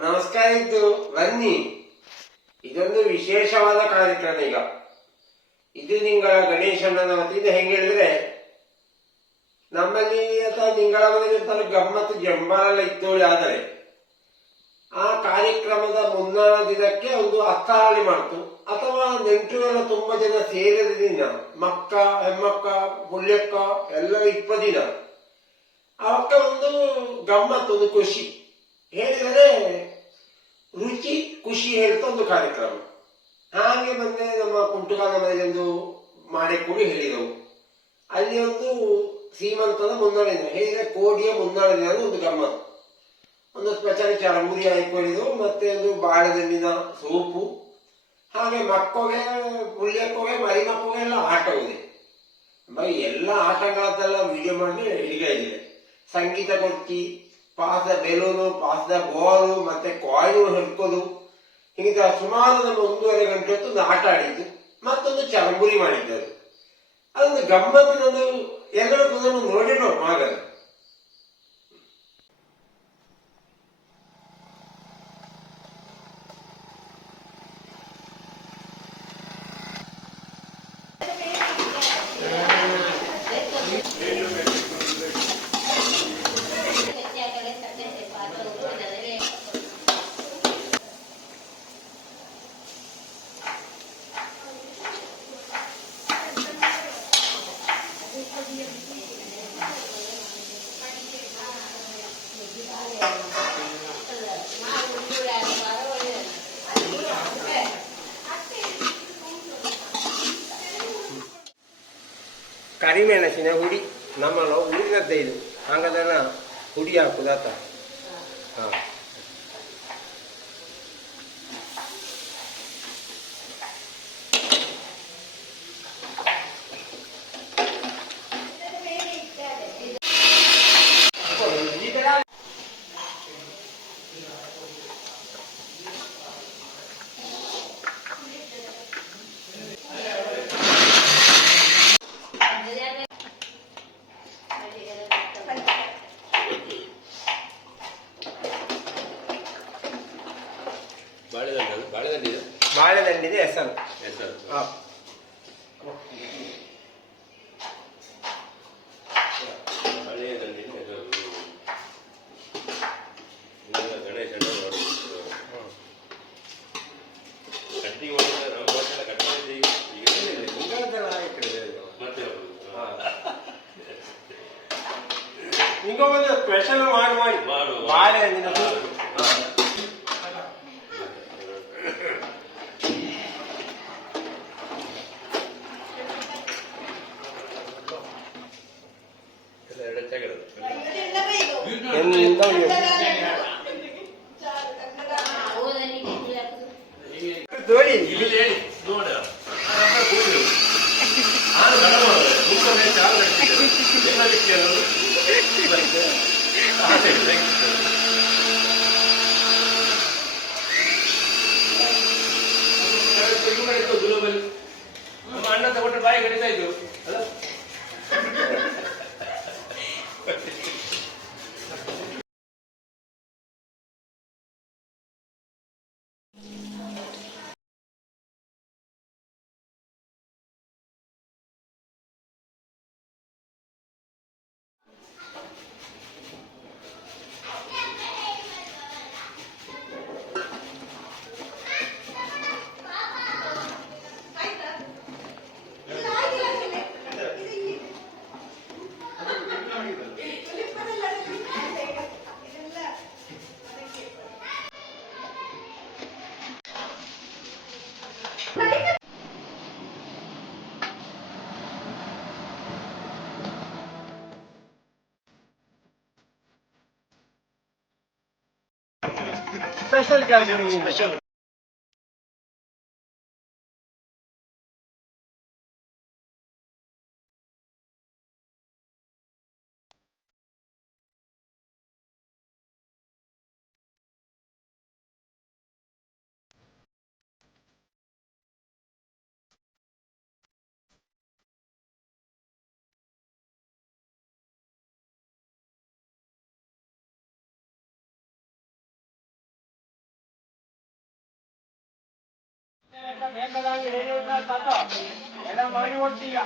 ನಮಸ್ಕಾರ ಇದ್ದು ಬನ್ನಿ. ಇದೊಂದು ವಿಶೇಷವಾದ ಕಾರ್ಯಕ್ರಮ ಈಗ. ಇದು ನಿಂಗಳ ಗಣೇಶಣ್ಣನ ವತಿಯಿಂದ ಹೆಂಗ ಹೇಳಿದ್ರೆ, ನಮ್ಮಲ್ಲಿ ಅಥವಾ ನಿಂಗಳ ಮನೆಯಲ್ಲಿ ಗಮ್ಮತ್ತು ಜಂಬಾಲ ಇತ್ತು ಆದರೆ, ಆ ಕಾರ್ಯಕ್ರಮದ ಮುನ್ನಾಳ ದಿನಕ್ಕೆ ಒಂದು ಅತ್ತಾಳಿ ಮಾಡ್ತು. ಅಥವಾ ನೆಂಟರು ತುಂಬಾ ಜನ ಸೇರಿದ ದಿನ, ಮಕ್ಕ, ಹೆಮ್ಮಕ್ಕ ಪುಳ್ಯಕ್ಕ ಎಲ್ಲ ಇಪ್ಪ ದಿನ. ಅವಕ್ಕ ಒಂದು ಗಮ್ಮತ್ತು ಒಂದು ಖುಷಿ. ಹೇಳಿದರೆ ರುಚಿ, ಖುಷಿ ಹೇಳ್ತಾ ಒಂದು ಕಾರ್ಯಕ್ರಮ. ಹಾಗೆ ಬಂದ್ರೆ ನಮ್ಮ ಕುಂಟುಗಾಲ ಮನೆಯಲ್ಲಿ ಒಂದು ಮಾಡಿಕೊಂಡು ಕೂಡಿ ಹೇಳಿದವು. ಅಲ್ಲಿ ಒಂದು ಸೀಮಂತದ ಮುನ್ನಡೆ ದಿನ ಹೇಳಿದ್ರೆ ಕೋಡಿಯ ಮುನ್ನಡೆ ದಿನ ಒಂದು ಗಮ್ಮತ್ತು ಒಂದು ಸ್ಪೆಷಲ್ ಚರಂಬುರಿ ಹಾಕೊಂಡಿದ್ದು ಮತ್ತೆ ಒಂದು ಬಾಳೆದಣ್ಣಿನ ಸೋಪು. ಹಾಗೆ ಮಕ್ಕಳಿಗೆ ಪುಳ್ಯಕ್ಕೋಗೆ ಮರಿ ಮಕ್ಕಳಿಗೆ ಎಲ್ಲ ಆಟ ಇದೆ ಬೈ ಎಲ್ಲ ಆಟಗಳದ್ದೆಲ್ಲ ವಿಡಿಯೋ ಮಾಡಿ ಈಗ ಇದೆ ಸಂಗೀತ ಕೊಚ್ಚಿ ಪಾಸದ ಬೆಲೂನು ಪಾಸದ ಬಾಲು ಮತ್ತೆ ಕಾಯಿನು ಹಿಡ್ಕೋದು. ಹೀಗೆ ಸುಮಾರು ನಮ್ಮ ಒಂದೂವರೆ ಗಂಟೆ ಹೊತ್ತು ಒಂದು ಆಟ ಆಡಿದ್ದು. ಮತ್ತೊಂದು ಚರಂಬುರಿ ಮಾಡಿದ್ದರು ಅದೊಂದು ಗಮ್ಮತ್ತಿನೊಂದು ಎಲ್ಲರೂ ನೋಡಿ ನೋಡಿರೋ ಆಗಲ್ಲ ಕರಿಮೆಣಸಿನ ಹುಡಿ. ನಮ್ಮ ಉಳಿದದ್ದೇ ಇದು. ಹಂಗದನ್ನ ಹುಡಿ ಹಾಕುದಾತ ಮಾಡಿದ್ದು ಗುಲಾಬಲ್ಲಿ. ನಮ್ಮ ಅಣ್ಣ ತಗೊಂಡ್ರೆ ಬಾಯಿ ಕಡಿತಾ ಇದ್ದು ಅಲ್ಲ special. ಸ್ಪೆಷಲ್ ಕೆಲಸ ಎಲ್ಲ ಮಾಡಿ ಕೊಡ್ತೀಗ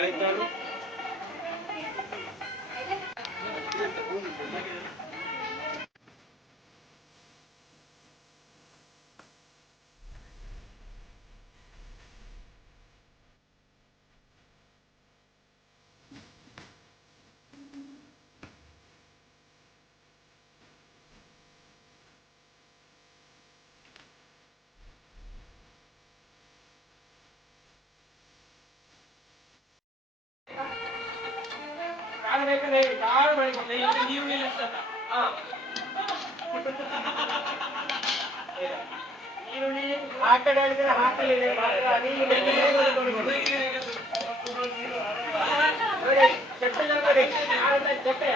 ¿Vale, Talo? ಹೇಳಿ ಕಾಲು ಮಾಡಿಕೊಡ್ತೆ ಈಗ ನೀವು ನಿಲ್ಲಿಸಲ್ಲ ಹಾ ಈರುಳ್ಳಿ ಆ ಕಡೆ ಹೇಳಿದ್ರೆ ಹಾಕಲಿಲ್ಲ ಮಾತ್ರ ನೀವು ನೋಡಿ ಚಪ್ಪೆಲ್ಲ ನೋಡಿ ಕಾಲಲ್ಲಿ ಚಪ್ಪೆಯ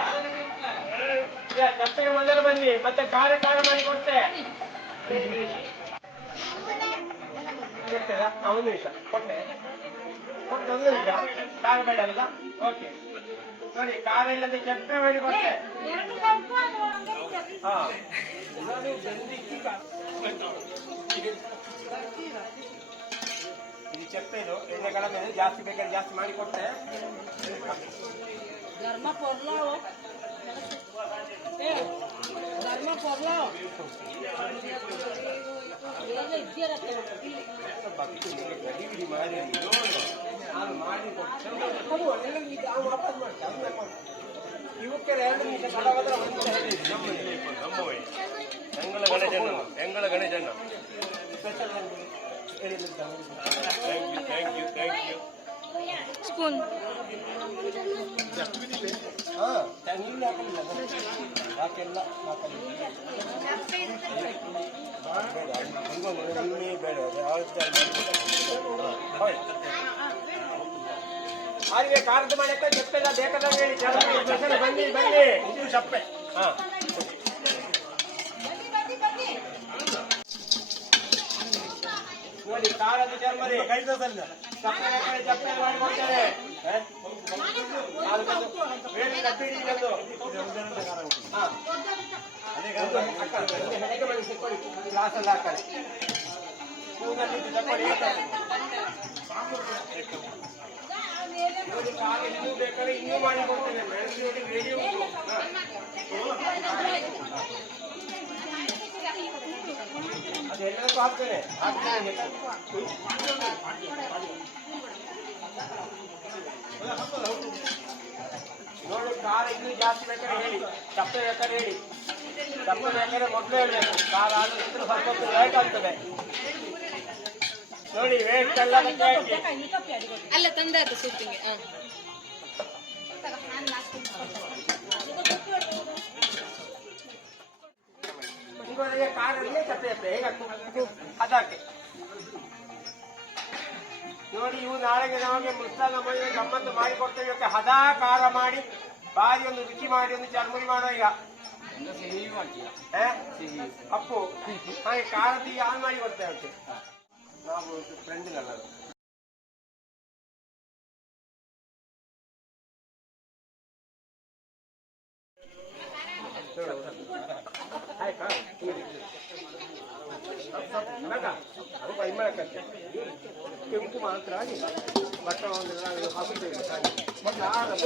ಇಲ್ಲ, ಚಪ್ಪೆಗೆ ಮೊದಲು ಬನ್ನಿ ಮತ್ತೆ ಖಾರ ಖಾರ ಮಾಡಿ ಕೊಡ್ತೆ. ಒಂದು ನಿಮಿಷ ಕೊಟ್ಟೆ ಫುಡ್ ಉದುರಿದ ಕಾರ್ ಬೇಡ ಅಲ್ಲ ಓಕೆ ಸರಿ ಕಾರ್ ಇಲ್ಲದೆ ಚಟ್ನಿ ಮಾಡಿ ಕೊಟ್ಟೆ ಹಾ ಇದು ಚಪ್ಪೇನು ಎಣ್ಣೆಗಳ ಮೇಲೆ ಜಾಸ್ತಿ ಬೇಕಾದ್ರೆ ಜಾಸ್ತಿ ಮಾಡಿ ಕೊಟ್ಟೆ ಧರ್ಮ ಕೊಡ್ಲಾವ ಎಂಗಳ ಗಣೇಶಣ್ಣ thank you thank you spoon ಅಲ್ಲಿ ಕಾರದ ಮಾಡಕ್ಕೆ ಚಪ್ಪೆಲ್ಲ ಬೇಕಾದಾಗ ಹೇಳಿ ಚೆನ್ನಾಗಿ ಬನ್ನಿ ಬನ್ನಿ ಇದು ಚಪ್ಪೆ ಹಾಂ ನೋಡಿ ಕಾರದ ಚರ್ಮರಿ ಕೈದಲ್ಲ ಚಪ್ಪೆ ಬೇಕಾದ್ರೆ ಚಪ್ಪೆ ಮಾಡಿ ಕೊಡ್ತೇವೆ ಹ? ಅದು ಬಂದು ಬೇರೆ ಕಬ್ಬಿಣಿ ಇದೊಂದು. ಹಾ. ಒಂದು ಹಾಕ್ತಾರೆ. ಒಂದು ಹೆಣೆಗೆ ಮೆಣಸು ಕೊಡಿ. ಗ್ಲಾಸಲ್ಲಿ ಹಾಕ್ತಾರೆ. ಸ್ಪೂನಲ್ಲಿ ಇಟ್ಟು ತಕೊಳ್ಳಿ. ನೋಡಿ ಖಾರ ಇನ್ನೂ ಬೇಕಾದ್ರೆ ಇನ್ನೂ ಮಾಡಿ ಕೊಡ್ತೇನೆ ಮೆಣಸು ನೋಡಿ ರೆಡಿ ಉಂಟು ಆಗ್ತೇನೆ ನೋಡು ಕಾಲ ಇನ್ನೂ ಜಾಸ್ತಿ ಬೇಕಾದ್ರೆ ಹೇಳಿ ತಪ್ಪು ಬೇಕಾದ್ರೆ ಹೇಳಿ ತಪ್ಪು ಬೇಕಾದ್ರೆ ಮೊದಲು ಹೇಳಬೇಕು ಕಾಲ ಆದ ನಂತರ ಲೇಟ್ ಆಗ್ತದೆ ನೋಡಿ ವೇಸ್ಟ್ ಎಲ್ಲ ಅಲ್ಲ ತಂದಾಯ್ತು ಸೂಟಿಂಗ್ ಇವನಿಗೆ ಕಾರಲ್ಲಿಯೇ ಕಥೆಯತ್ತೆ ಹೇಗಾಗ್ತದೆ ನೋಡಿ ಇವು ನಾಳೆಗೆ ನಮಗೆ ಮುಸ್ತಾನ ಮಾಡಿ ಗಮ್ಮತ್ತು ಮಾಡಿ ಕೊಡ್ತೇವೆ ಹದಾ ಖಾರ ಮಾಡಿ ಬಾರಿ ಒಂದು ರುಚಿ ಮಾಡಿ ಒಂದು ಚರ್ಮುರಿ ಮಾಡೋ ಈಗ. ಅಪ್ಪು ಹಾಗೆ ಖಾರದಿ ಆನ್ ಮಾಡಿ ಕೊಡ್ತೇವೆ ನಾವು ಫ್ರೆಂಡಿಲ್ಲ ಅದು ಕೈ ಮಾಡಕ್ಕಂತೆ ಕೆಂಪು ಮಾತ್ರ ಬಟ್ಟೆ ಒಂದು ಹಾಕಿದ್ದೇವೆ ಮತ್ತು ನಾನು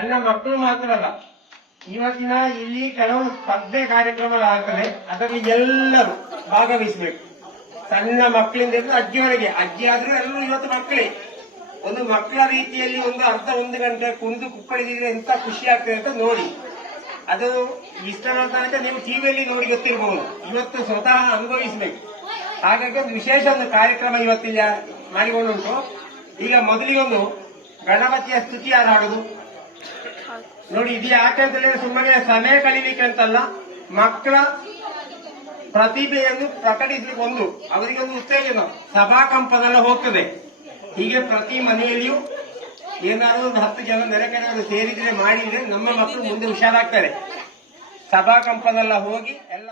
ಸಣ್ಣ ಮಕ್ಕಳು ಮಾತ್ರ ಅಲ್ಲ ಇವತ್ತಿನ ಇಲ್ಲಿ ಕೆಲವು ಸ್ಪರ್ಧೆ ಕಾರ್ಯಕ್ರಮಗಳಾಗ್ತದೆ ಅದರಲ್ಲಿ ಎಲ್ಲರೂ ಭಾಗವಹಿಸಬೇಕು. ಸಣ್ಣ ಮಕ್ಕಳಿಂದ ಅಜ್ಜಿಯವರೆಗೆ, ಅಜ್ಜಿ ಆದ್ರೂ ಎಲ್ಲರೂ ಇವತ್ತು ಮಕ್ಕಳೇ. ಒಂದು ಮಕ್ಕಳ ರೀತಿಯಲ್ಲಿ ಒಂದು ಅರ್ಧ ಒಂದು ಗಂಟೆ ಕುಂದು ಕುಕ್ಕಳಿದ್ರೆ ಎಂತ ಖುಷಿ ಆಗ್ತದೆ ಅಂತ ನೋಡಿ. ಅದು ಇಷ್ಟರ ತನಕ ನೀವು ಟಿವಿಯಲ್ಲಿ ನೋಡಿ ಗೊತ್ತಿರಬಹುದು ಇವತ್ತು ಸ್ವತಃ ಅನುಭವಿಸಬೇಕು. ಹಾಗಾಗಿ ಒಂದು ವಿಶೇಷ ಒಂದು ಕಾರ್ಯಕ್ರಮ ಇವತ್ತಿಲ್ಲ ಮಾಡಿಕೊಂಡುಂಟು ಈಗ ಮೊದಲಿಗೊಂದು ಗಣಪತಿಯ ಸ್ತುತಿ ಹಾಡುದು. ನೋಡಿ, ಇದು ಯಾಕೆ ಅಂತ ಹೇಳಿದ್ರೆ ಸುಮ್ಮನೆ ಸಮಯ ಕಳೀಲಿಕ್ಕೆ ಅಂತಲ್ಲ, ಮಕ್ಕಳ ಪ್ರತಿಭೆಯನ್ನು ಪ್ರಕಟಿಸಲಿಕ್ಕೆ ಒಂದು. ಅವರಿಗೆ ಒಂದು ಉತ್ತೇಜನ. ಸಭಾ ಕಂಪನೆಲ್ಲ ಹೋಗ್ತದೆ. ಹೀಗೆ ಪ್ರತಿ ಮನೆಯಲ್ಲಿಯೂ ಏನಾದ್ರು ಒಂದು ಹತ್ತು ಜನ ನೆರೆಕೆರೆಯವರು ಸೇರಿದ್ರೆ ಮಾಡಿದ್ರೆ ನಮ್ಮ ಮಕ್ಕಳು ಮುಂದೆ ಹುಷಾರಾಗ್ತಾರೆ. ಸಭಾ ಕಂಪನೆಲ್ಲ ಹೋಗಿ ಎಲ್ಲ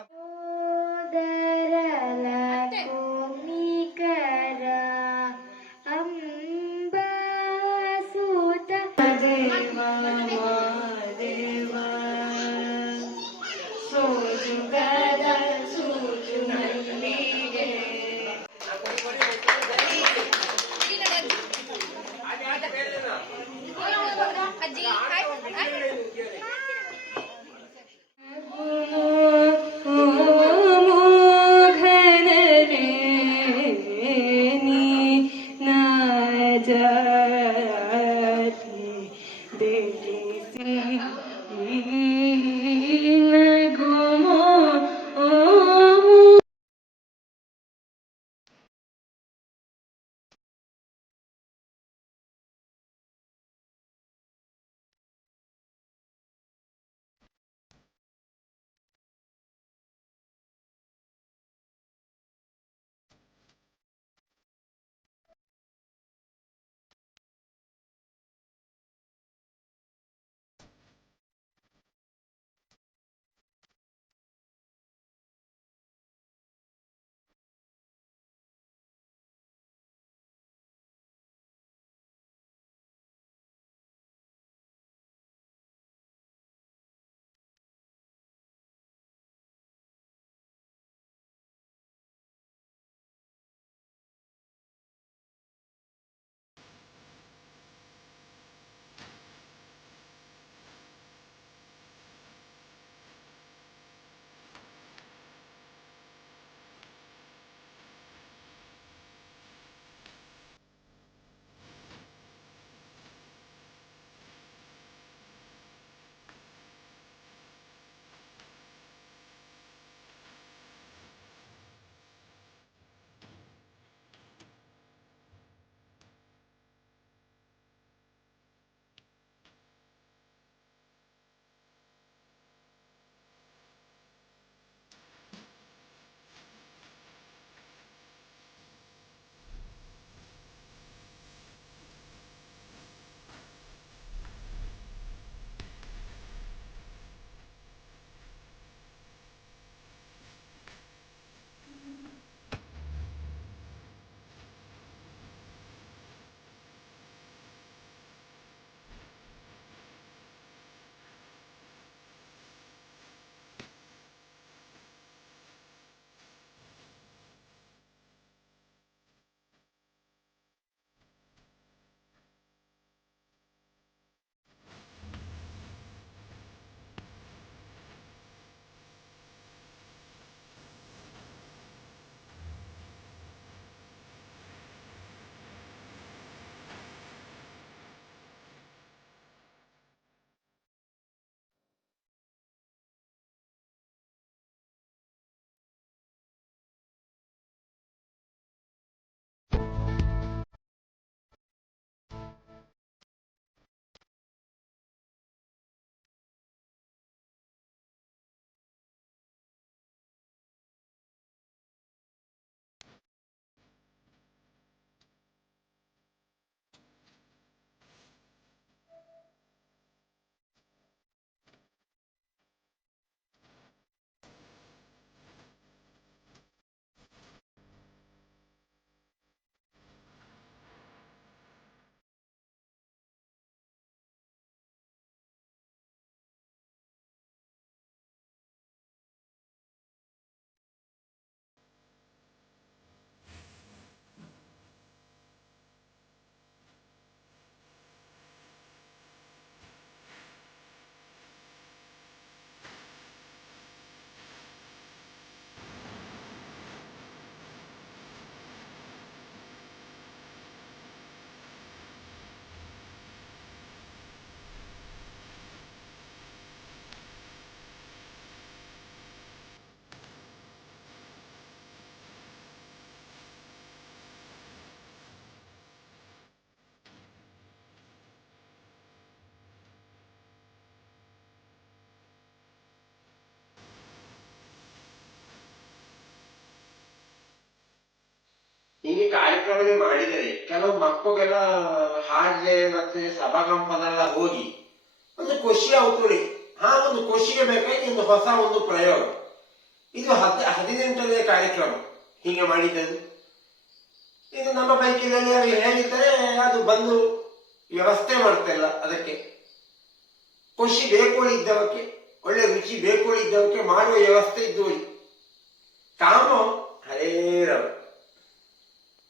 ಕಾರ್ಯಕ್ರಮಗಳೇ ಮಾಡಿದರೆ ಕೆಲವು ಮಕ್ಕಳಿಗೆಲ್ಲ ಹಾಡ್ಲೆ ಮತ್ತೆ ಸಭಾಕಂಪದೆಲ್ಲ ಹೋಗಿ ಒಂದು ಖುಷಿ ಅವತುಳಿ ಆ ಒಂದು ಖುಷಿಗೆ ಬೇಕಾಗಿ ಒಂದು ಹೊಸ ಒಂದು ಪ್ರಯೋಗ. ಇದು ಹದ್, ಹದಿನೆಂಟನೇ ಕಾರ್ಯಕ್ರಮ. ಹೀಗೆ ಮಾಡಿದ್ದದು ಇದು ನಮ್ಮ ಬೈಕಿನಲ್ಲಿ ಅವ್ರು ಹೇಳಿದರೆ ಅದು ಬಂದು ವ್ಯವಸ್ಥೆ ಮಾಡ್ತಿಲ್ಲ ಅದಕ್ಕೆ. ಖುಷಿ ಬೇಕು ಇದ್ದವಕ್ಕೆ, ಒಳ್ಳೆ ರುಚಿ ಬೇಕು ಇದ್ದವಕ್ಕೆ ಮಾಡುವ ವ್ಯವಸ್ಥೆ ಇದ್ದು ಕಾಮ ಹರೇ ರಾಮ